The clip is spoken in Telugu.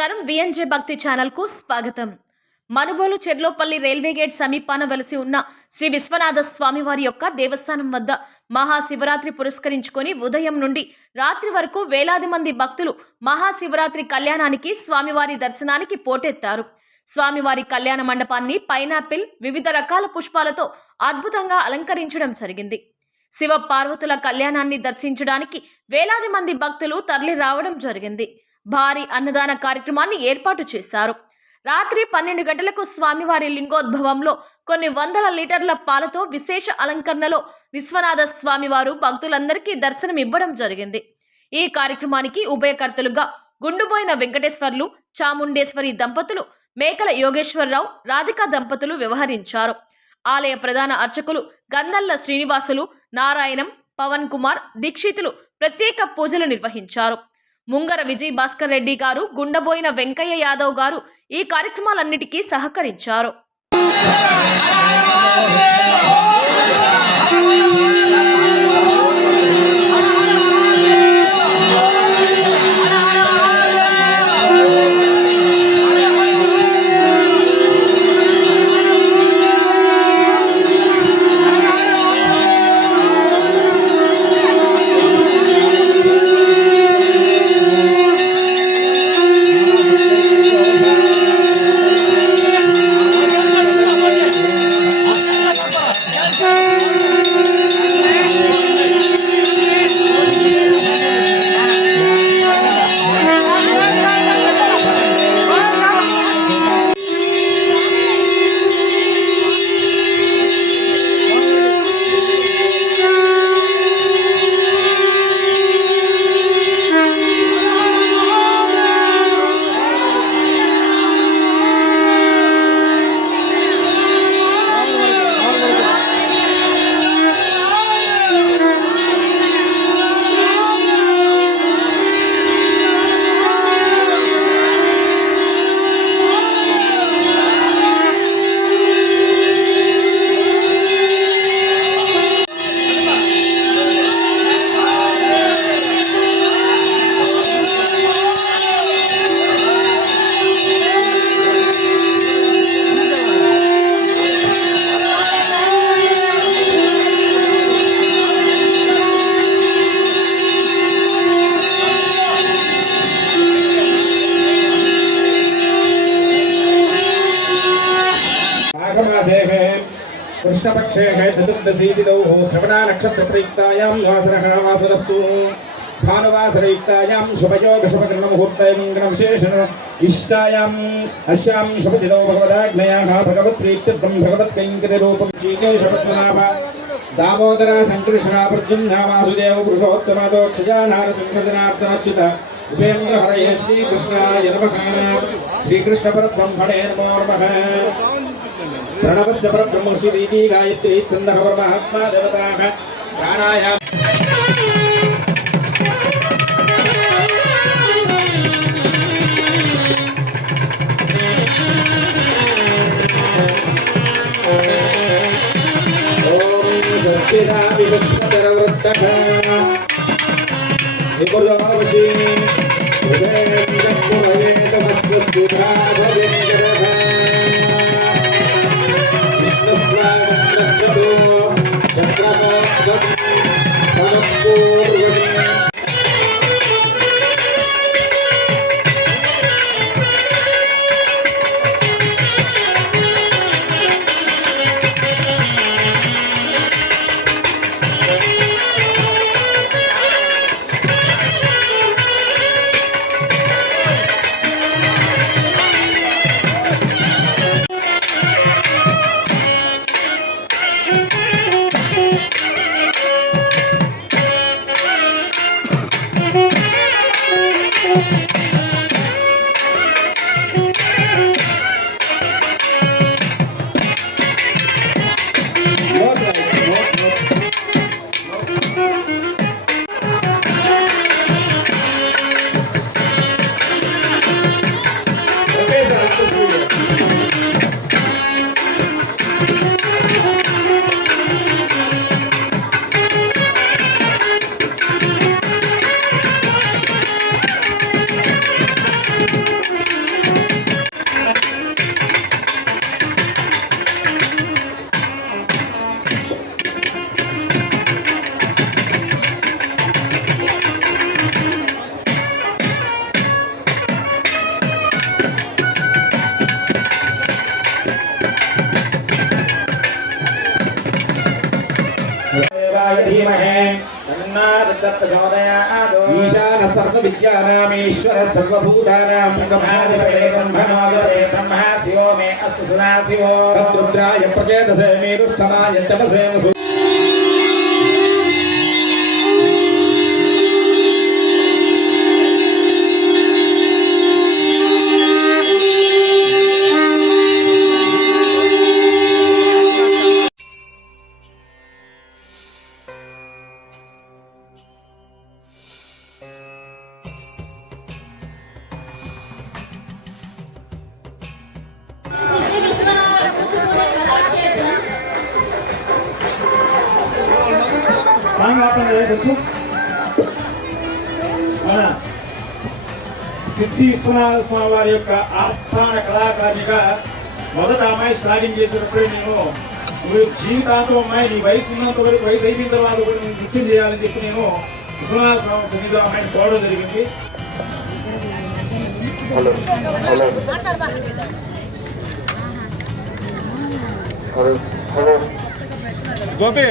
నమస్కారం విఎన్జే భక్తి ఛానల్ కు స్వాగతం. మనుబోలు చెర్లోపల్లి రైల్వే గేట్ సమీపాన వెలసి ఉన్న శ్రీ విశ్వనాథ స్వామివారి యొక్క దేవస్థానం వద్ద మహాశివరాత్రి పురస్కరించుకొని ఉదయం నుండి రాత్రి వరకు వేలాది మంది భక్తులు మహాశివరాత్రి కళ్యాణానికి స్వామివారి దర్శనానికి పోటెత్తారు. స్వామివారి కళ్యాణ మండపాన్ని పైనాపిల్ వివిధ రకాల పుష్పాలతో అద్భుతంగా అలంకరించడం జరిగింది. శివ పార్వతుల కళ్యాణాన్ని దర్శించడానికి వేలాది మంది భక్తులు తరలి రావడం జరిగింది. భారీ అన్నదాన కార్యక్రమాన్ని ఏర్పాటు చేశారు. రాత్రి 12 గంటలకు స్వామివారి లింగోద్భవంలో కొన్ని వందల లీటర్ల పాలతో విశేష అలంకరణలో విశ్వనాథ స్వామివారు భక్తులందరికీ దర్శనం ఇవ్వడం జరిగింది. ఈ కార్యక్రమానికి ఉభయకర్తలుగా గుండుబోయిన వెంకటేశ్వర్లు, చాముండేశ్వరి దంపతులు, మేకల యోగేశ్వరరావు, రాధికా దంపతులు వ్యవహరించారు. ఆలయ ప్రధాన అర్చకులు గంధల్ల శ్రీనివాసులు, నారాయణం, పవన్ కుమార్, దీక్షితులు ప్రత్యేక పూజలు నిర్వహించారు. ముంగర విజయ్ భాస్కర్ రెడ్డి గారు, గుండబోయిన వెంకయ్య యాదవ్ గారు ఈ కార్యక్రమాలన్నిటికీ సహకరించారు. कृष्णपक्षे चतुर्दशी तिथौ श्रवणा नक्षत्र प्रयुक्तायां वासरः वासरस्तु भानुवासरयुक्तायां शुभयोग शुभकर्ण मुहूर्ते मंगलविशेषण इष्टायाम् अस्यां शुभतिथौ भगवदाज्ञयाः भगवत्प्रीत्यर्थं भगवत्कैङ्कर्यरूपं श्रीकेशपद्मनाभ दामोदर संकृष्णा प्रद्युम्न वासुदेव पुरुषोत्तमदोक्षजा नारसिंहजनार्दनच्युत उपेन्द्र हरये श्रीकृष्णाय नमः. श्रीकृष्णपरब्रह्मणे नमो नमः. प्रणवस्य परब्रह्म श्री गायत्री चंद्र परमात्मा देवताः प्राणायाम ओम स्वस्तिदा विश्वतरवृत्तः निपुर्दवशी देवाय धीमहि तन्नो रुद्रप्रचोदयात् ईशान सर्वविद्यानामीश्वर सर्वभूतानां ब्रह्माधिपते ब्रह्मणोऽधिपते ब्रह्म शिवो मे अस्तु सदाशिवो तद्रुद्राय प्रचेतसे मेरुष्ठमाय तपसे మన సిద్ధి విశ్వనాథ స్వామి వారి యొక్క ఆస్థాన కళాకారిగా మొదట అమ్మాయి స్టార్టింగ్ చేసినప్పుడే నేను నువ్వు జీవితాంతం అమ్మాయి నీ వయసు ఉన్నంత వరకు వయసు అయిపోయిన తర్వాత కూడా నేను నృత్యం చేయాలని చెప్పి నేను విశ్వనాథ స్వామి సన్నిధిలో అమ్మాయిని చూడడం జరిగింది. గోపి